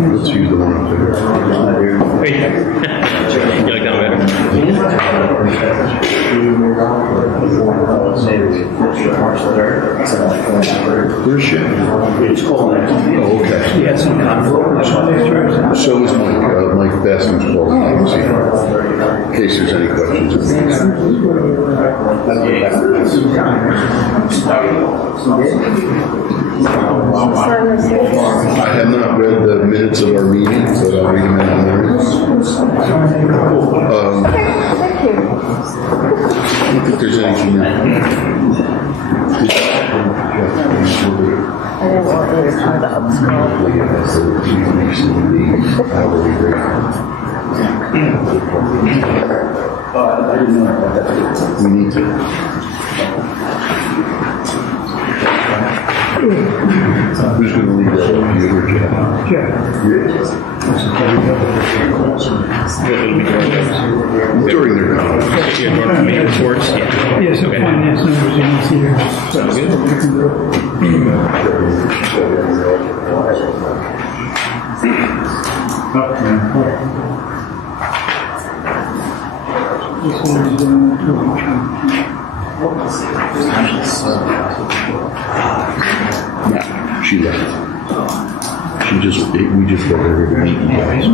Let's use the one up there. You like that better? Where's Shannon? It's cold. Oh, okay. He had some conflict. So is Mike. Mike Bascom's called. In case there's any questions. I have not read the minutes of our meeting, but I'll read them in the morning. Thank you. I don't think there's anything there. I didn't want you to try to upscroll. We need to. Who's going to lead that up, you or Jeff? During their comments. You're going to meeting reports? Yeah. Yes, okay. Finance numbers you can see here. Sounds good. This one is Yeah, she left. We just got her to meet you guys.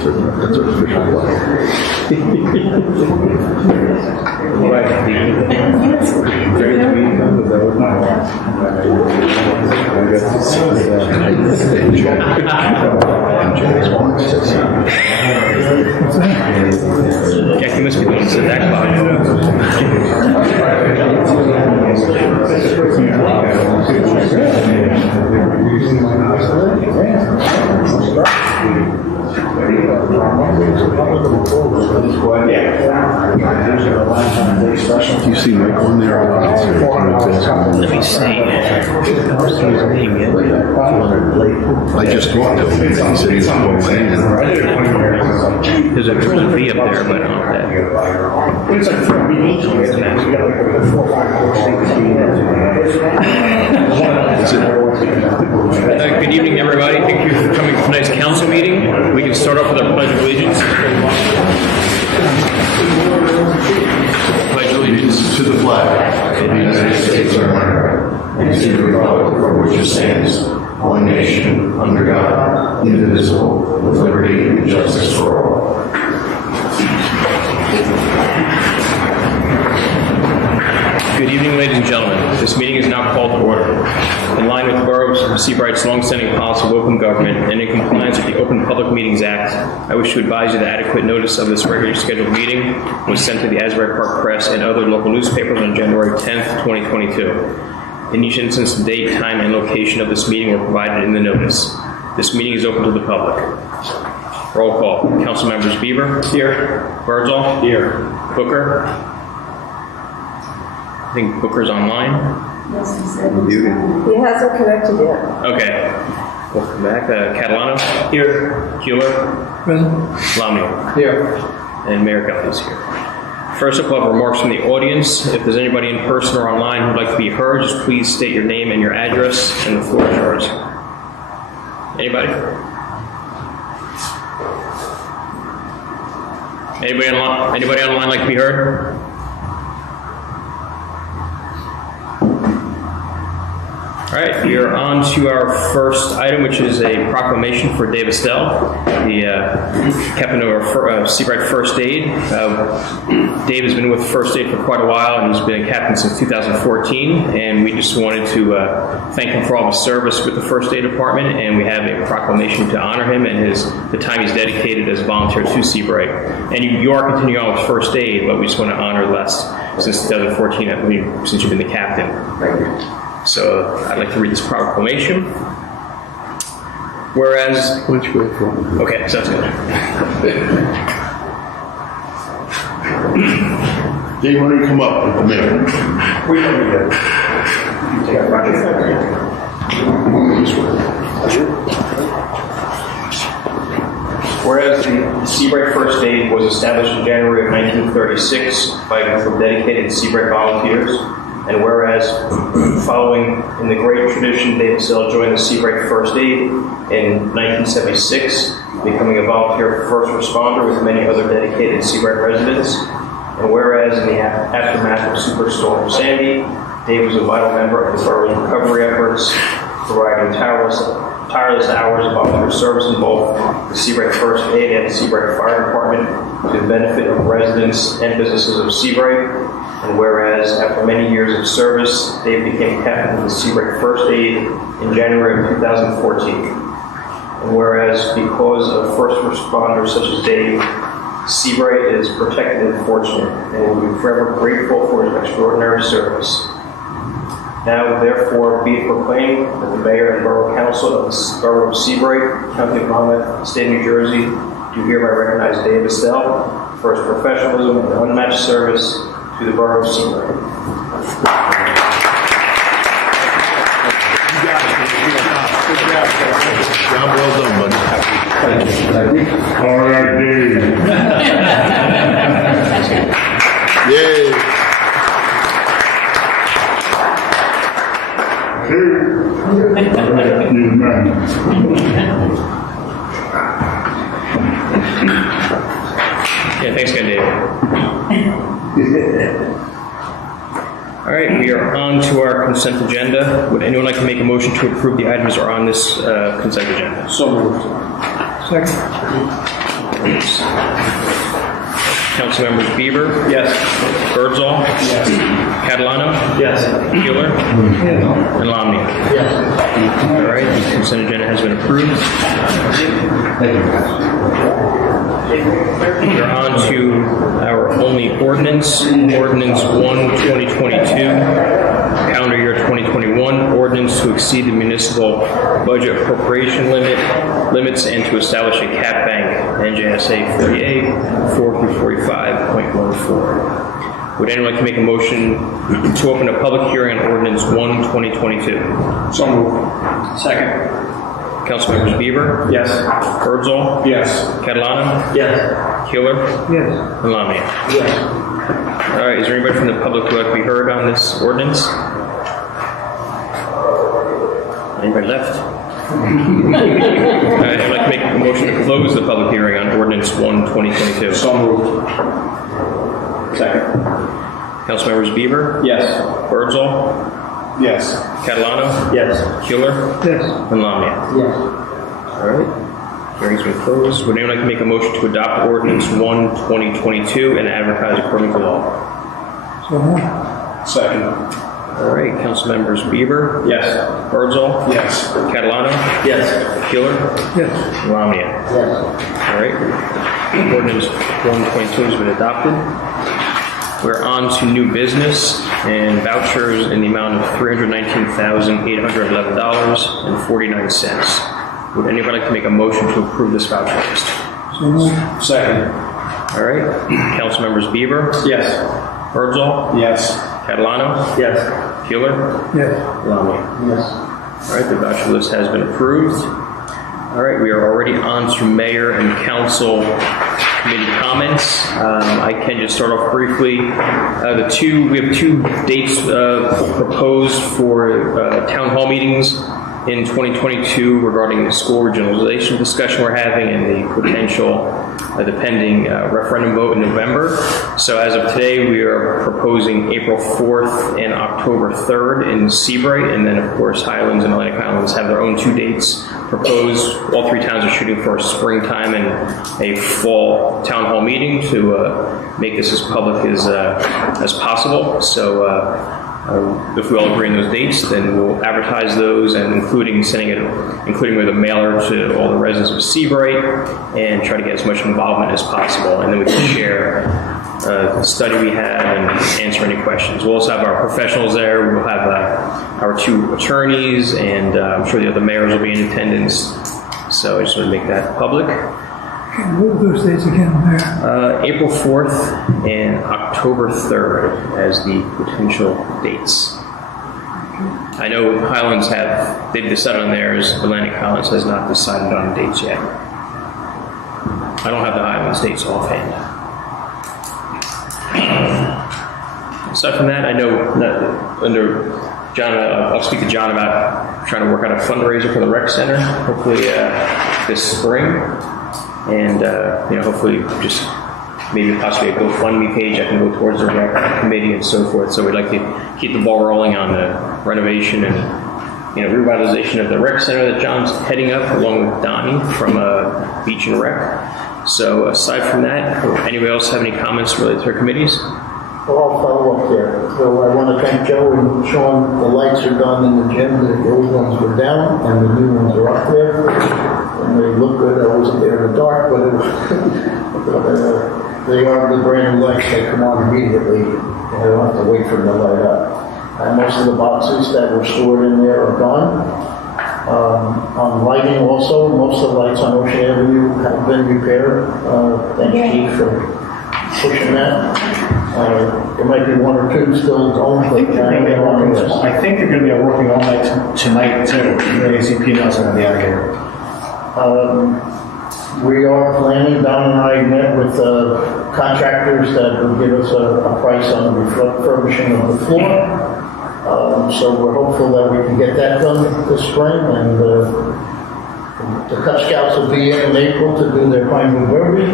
That's our official flag. Jack, you must be going to sit that cloud. Do you see Mike on there? Let me see. I just talked to him. He said he was going in. There's a V up there, but not that. It's like 4 meetings. We got like 4 or 5 Good evening, everybody. Thank you for coming to tonight's council meeting. We can start off with our pledge of allegiance. Pledge allegiance To the flag of the United States of America and to the republic for which it stands, one nation, under God, indivisible, with liberty and justice for all. Good evening, ladies and gentlemen. This meeting is now called to order. In line with the Borough of Seabright's longstanding policy of open government and in compliance with the Open Public Meetings Act, I wish to advise you that adequate notice of this regularly scheduled meeting was sent to the Asbury Park Press and other local newspapers on January 10th, 2022. In each instance, the date, time, and location of this meeting were provided in the notice. This meeting is open to the public. Roll call. Council members Bieber. Here. Birdsall. Here. Booker. I think Booker's online. Yes, he said. He hasn't connected yet. Okay. Welcome back. Catalano. Here. Keeler. Present. Lamia. Here. And Mayor Guffey's here. First up, we'll have remarks from the audience. If there's anybody in person or online who'd like to be heard, just please state your name and your address, and the floor is yours. Anybody? Anybody online like to be heard? All right, we are on to our first item, which is a proclamation for Dave Estelle, the captain of our Seabright First Aid. Dave has been with First Aid for quite a while, and he's been a captain since 2014, and we just wanted to thank him for all his service with the First Aid Department, and we have a proclamation to honor him and the time he's dedicated as a volunteer to Seabright. And you are continuing on with First Aid, but we just want to honor the last, since 2014, since you've been the captain. Thank you. So I'd like to read this proclamation. Whereas, Which way from? okay, sounds good. Dave, why don't you come up with the mayor? We don't need it. You take a project. Whereas the Seabright First Aid was established in January of 1936 by a group of dedicated Seabright volunteers, and whereas following in the great tradition, Dave Estelle joined the Seabright First Aid in 1976, becoming a volunteer first responder with many other dedicated Seabright residents. And whereas in the aftermath of Superstorm Sandy, Dave was a vital member of the borough's recovery efforts, providing tireless hours of volunteer service in both the Seabright First Aid and the Seabright Fire Department to the benefit of residents and businesses of Seabright. And whereas after many years of service, Dave became captain of the Seabright First Aid in January of 2014. And whereas because of first responders such as Dave, Seabright is protected and fortunate, and will be forever grateful for his extraordinary service. Now, therefore, be it proclaimed that the Mayor and Borough Council of the Borough of Seabright, County of Monmouth, State of New Jersey, do hereby recognize Dave Estelle for his professionalism and unmatched service to the Borough of Seabright. Job well done, buddy. All right, Dave. Yay. Yeah, thanks again, Dave. All right, we are on to our consent agenda. Would anyone like to make a motion to approve the items that are on this consent agenda? So moved. Second. Councilmembers Bieber? Yes. Birdsall? Yes. Catalano? Yes. Keeler? Yes. And Lamnia? Yes. All right, the consent agenda has been approved. We're on to our only ordinance, Ordinance 1/2022, calendar year 2021, ordinance to exceed the municipal budget appropriation limits and to establish a cap bank, NJSA 48, 4-45.14. Would anyone like to make a motion to open a public hearing on Ordinance 1/2022? So moved. Second. Councilmembers Bieber? Yes. Birdsall? Yes. Catalano? Yes. Keeler? Yes. And Lamia? Yes. All right, is there anybody from the public who would like to be heard on this ordinance? Anybody left? All right, I'd like to make a motion to close the public hearing on Ordinance 1/2022. So moved. Second. Councilmembers Bieber? Yes. Birdsall? Yes. Catalano? Yes. Keeler? Yes. And Lamia? Yes. All right, hearing's been closed. Would anyone like to make a motion to adopt Ordinance 1/2022 and advertise according to law? So moved. Second. All right, Councilmembers Bieber? Yes. Birdsall? Yes. Catalano? Yes. Keeler? Yes. Lamia? Yes. All right. Ordinance 1/22 has been adopted. We're on to new business and vouchers in the amount of $319,811.49. Would anybody like to make a motion to approve this voucher list? So moved. Second. All right. Councilmembers Bieber? Yes. Birdsall? Yes. Catalano? Yes. Keeler? Yes. Lamia? Yes. All right, the voucher list has been approved. All right, we are already on to mayor and council committee comments. I can just start off briefly. We have two dates proposed for town hall meetings in 2022 regarding the school regionalization discussion we're having and the potential, the pending referendum vote in November. So as of today, we are proposing April 4th and October 3rd in Seabright, and then of course Highlands and Atlantic Highlands have their own 2 dates proposed. All 3 towns are shooting for a springtime and a fall town hall meeting to make this as public as possible. So if we all agree on those dates, then we'll advertise those, and including with a mailer to all the residents of Seabright, and try to get as much involvement as possible. And then we can share the study we have and answer any questions. We'll also have our professionals there. We'll have our 2 attorneys, and I'm sure the other mayors will be in attendance. So I just want to make that public. Okay, what were those dates again, Mayor? April 4th and October 3rd as the potential dates. I know Highlands they've decided on theirs. Atlantic Highlands has not decided on dates yet. I don't have the Highlands dates offhand. Aside from that, I know that under John, I'll speak to John about trying to work out a fundraiser for the rec center, hopefully this spring. And, hopefully just maybe possibly a GoFundMe page I can go towards the rec committee and so forth. So we'd like to keep the ball rolling on the renovation and, revitalization of the rec center that John's heading up along with Donnie from Beach and Rec. So aside from that, anybody else have any comments related to our committees? Well, I'll follow up there. So I want to thank Joe and Sean. The lights are done in the gym. The old ones were down and the new ones are up there. And they look good. I wasn't there in the dark, but they are the brand new lights. They come on immediately. And I don't have to wait for them to light up. And most of the boxes that were stored in there are gone. On lighting also, most of the lights on Ocean Avenue have been repaired. Thank you for pushing that. There might be 1 or 2 still going. I think they're going to be working all night tonight too. The ACP knows I'm going to be out of here. We are planning, Don and I met with contractors that will give us a price on the refurbishing of the floor. So we're hopeful that we can get that done this spring, and the Cub Scouts will be in April to do their Pinewood Derby.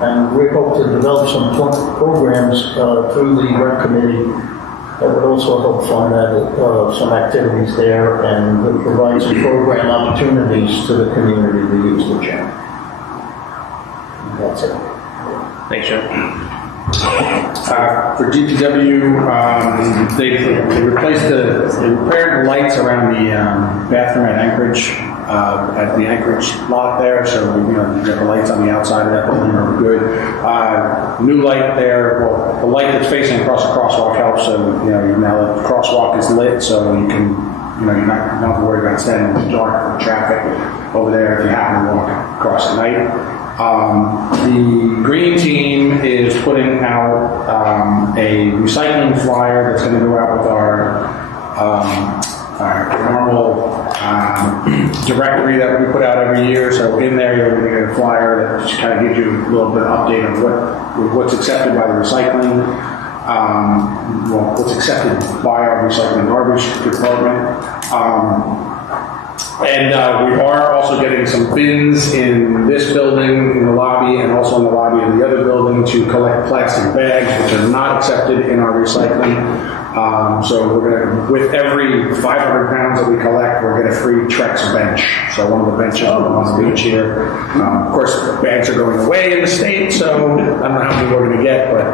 And we hope to develop some programs through the rec committee that would also help fund that, some activities there and provide some program opportunities to the community to use the gym. That's it. Thanks, John. For DPW, they repaired the lights around the bathroom at Anchorage. At the Anchorage lot there, so you got the lights on the outside of that building are good. New light there. Well, the light that's facing across the crosswalk helps. So now the crosswalk is lit, so you can you're not have to worry about standing in the dark for traffic over there if you happen to walk across at night. The green team is putting out a recycling flyer that's going to go out with our normal directory that we put out every year. So in there, you're going to get a flyer that just kind of gives you a little bit of update of what's accepted by the recycling, what's accepted by our recycling garbage department. And we are also getting some bins in this building, in the lobby, and also in the lobby of the other building to collect plastic bags, which are not accepted in our recycling. So we're going to, with every 500 pounds that we collect, we'll get a free Trex bench. So one of the benches on the beach here. Of course, bags are going away in the state, so I don't know how many we're going to get, but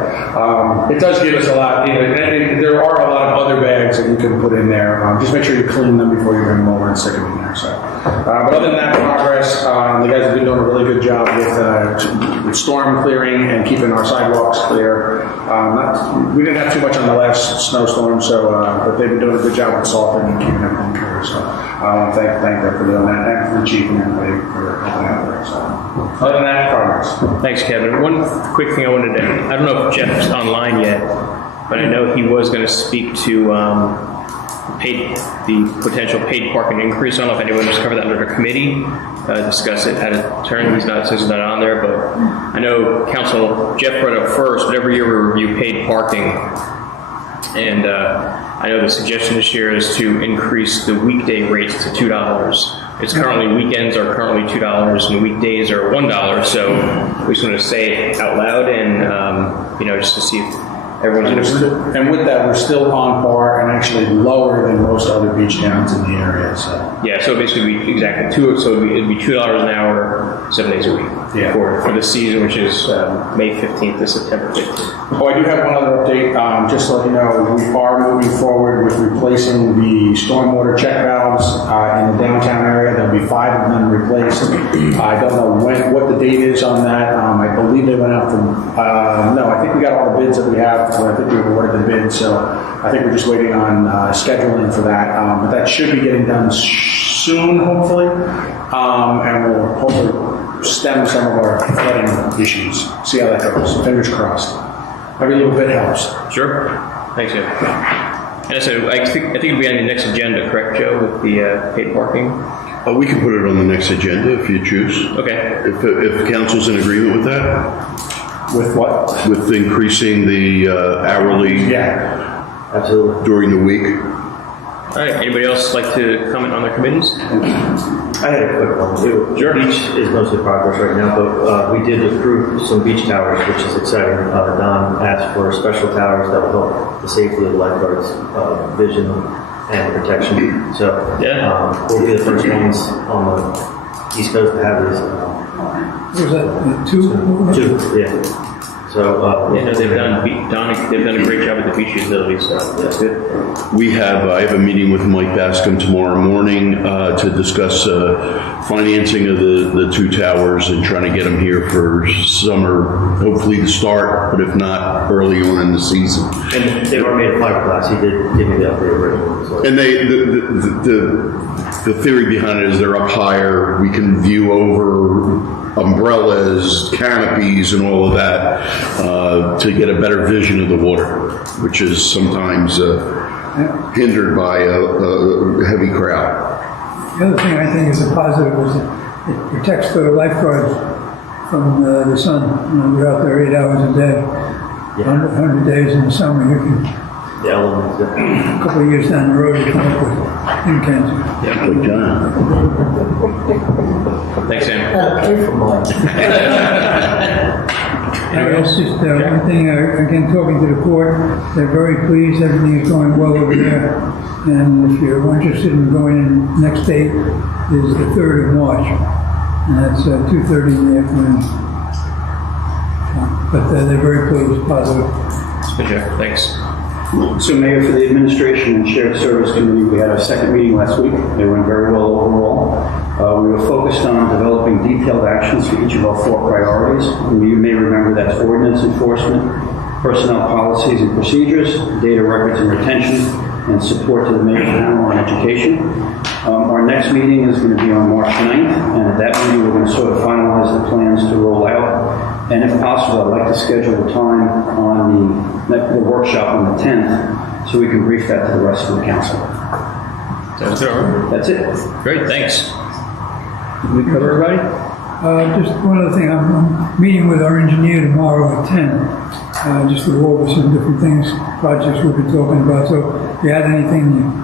it does give us a lot. There are a lot of other bags that you can put in there. Just make sure you clean them before you bring them over and stick them in there. So, but other than that progress, the guys have been doing a really good job with storm clearing and keeping our sidewalks clear. We didn't have too much on the last snowstorm, so but they've been doing a good job with salting and keeping everything clear. So I want to thank them for doing that, and for the chief and everybody for helping out there. So other than that, progress. Thanks, Kevin. One quick thing I wanted to, I don't know if Jeff's online yet, but I know he was going to speak to the potential paid parking increase. I don't know if anyone has covered that under the committee, discuss it at a turn. He's not on there, but I know Council Jeff brought it up first, but every year we review paid parking And I know the suggestion this year is to increase the weekday rates to $2. It's currently, weekends are currently $2 and weekdays are $1. So we just want to say it out loud and, just to see if everyone's And, interested. and with that, we're still on par and actually lower than most other beach towns in the area, so. Yeah, so basically, exactly it'd be $2 an hour, 7 days a week Yeah. for the season, which is May 15th to September 15th. Oh, I do have one other update, just to let you know, we are moving forward with replacing the stormwater check valves in the downtown area. There'll be 5 of them replaced. I don't know what the date is on that. I believe they went out no, I think we got all the bids that we have. I think we awarded the bid, so I think we're just waiting on scheduling for that. But that should be getting done soon, hopefully, and we'll hopefully stem some of our flooding issues. See how that goes. Fingers crossed. Every little bit helps. Sure. Thanks, Joe. And so I think it'll be on the next agenda, correct, Joe, with the paid parking? We can put it on the next agenda if you choose. Okay. If council's in agreement with that, With what? with increasing the hourly Yeah. Absolutely. during the week. All right. Anybody else like to comment on their committees? I had a quick one. Sure. Beach is mostly progress right now, but we did approve some beach towers, which is exciting. Don asked for special towers that will help the safety of the lifeguards' vision and protection. So we'll be the first ones on the East Coast to have these. Was that two? Two, yeah. So They've done a great job with the beach utilities, so that's good. I have a meeting with Mike Bascom tomorrow morning to discuss financing of the 2 towers and trying to get them here for summer, hopefully to start, but if not, early on in the season. and they've already made a fiberglass. He did give me the update originally. So. And the theory behind it is they're up higher. We can view over umbrellas, canopies, and all of that to get a better vision of the water, which is sometimes hindered by a heavy crowd. The other thing I think is a positive is that it protects the lifeguards from the sun. You're out there 8 hours a day, 100 days in the summer. You can, The elements. a couple of years down the road, you come up with skin cancer. Like John. Thanks, Sam. Pay for mine. It's just one thing, again, talking to the court, they're very pleased, everything is going well over there. And if you're interested in going in, next date is the 3rd of March, and that's 2:30 in the afternoon. But they're very pleased, positive. Good job. Thanks. So Mayor, for the Administration and Shared Service Committee, we had our second meeting last week. They went very well overall. We were focused on developing detailed actions for each of our 4 priorities. And you may remember that's ordinance enforcement, personnel policies and procedures, data records and retention, and support to the Mayor Panel on education. Our next meeting is going to be on March 9th, and at that meeting we're going to sort of finalize the plans to roll out. And if possible, I'd like to schedule a time on the workshop on the 10th so we can brief that to the rest of the council. Sounds good. That's it. Great, thanks. Did we cover everybody? Just one other thing, I'm meeting with our engineer tomorrow at 10, just to go over some different things, projects we've been talking about. So if you had anything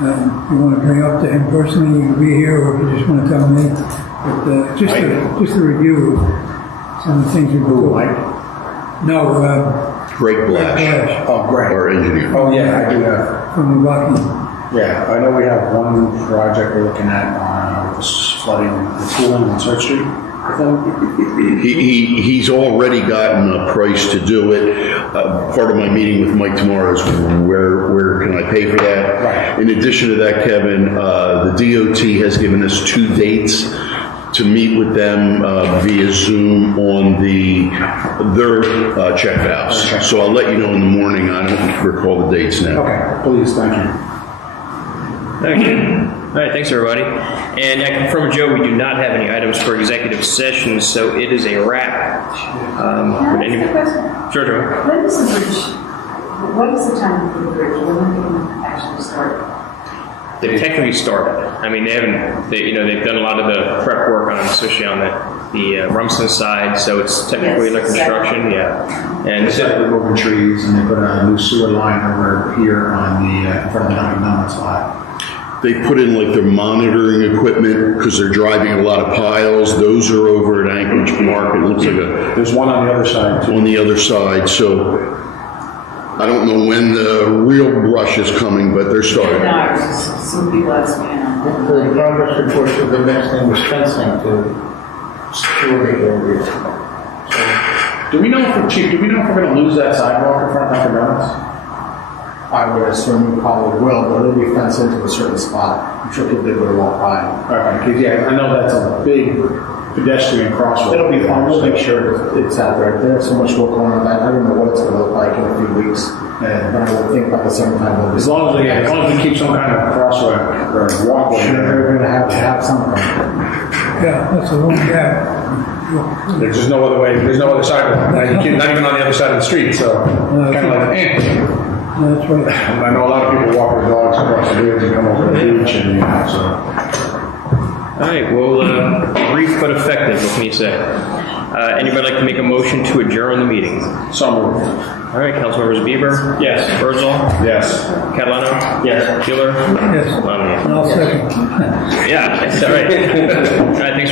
you want to bring up to him personally, you can be here, or if you just want to tell me. But just a review of some of the things we've been talking about. No, Greg Blash, Oh, great. our engineer. Oh, yeah, I do have. from Milwaukee. Yeah, I know we have one project we're looking at this flooding the cooling on Church Street. I think. He's already gotten a price to do it. Part of my meeting with Mike tomorrow is where can I pay for that? Right. In addition to that, Kevin, the DOT has given us 2 dates to meet with them via Zoom on their check valves. Okay. So I'll let you know in the morning. I don't recall the dates now. Okay, please, thank you. Thank you. All right, thanks, everybody. And I confirm with Joe, we do not have any items for executive session, so it is a wrap. Can I ask a question? Sure, Joe. When is the bridge, what is the time for the bridge? When are we going to actually start? they've technically started. I mean, they've done a lot of the prep work on, especially on the Rumson side, so it's technically under construction, yeah. And They started removing trees, and they put a new sewer line over here on the, in front of the Dunkin' Donuts lot. They put in like their monitoring equipment because they're driving a lot of piles. Those are over at Anchorage Park. It looks like There's one on the other side, too. on the other side, so I don't know when the real rush is coming, but they're starting. Some people ask me. The progress report for the next thing was fencing to secure the area. Do we know if we're going to lose that sidewalk in front of Dunkin' Donuts? I would assume we probably will, but it'll be fenced into a certain spot. I'm sure people will walk by. Okay, 'cause, yeah, I know that's a big pedestrian crosswalk. It'll be fun, we'll make sure it's out there. There's so much work going on that, I don't know what it's gonna look like in a few weeks. But I would think by the summertime, it'll be. As long as we keep some kind of crosswalk or walkway Sure, there. they're gonna have to have something. Yeah, that's a long gap. There's just no other way, there's no other sidewalk, not even on the other side of the street, so kind of like, That's right. And I know a lot of people walk their dogs across the bridge and come over the beach and, so. All right, well, brief but effective, what can you say? Anybody like to make a motion to adjourn the meeting? So moved. All right, Councilmembers Bieber? Yes. Herzl? Yes. Catalano? Yes. Keeler? Yes, Lamb. and I'll second. Yeah, that's all right.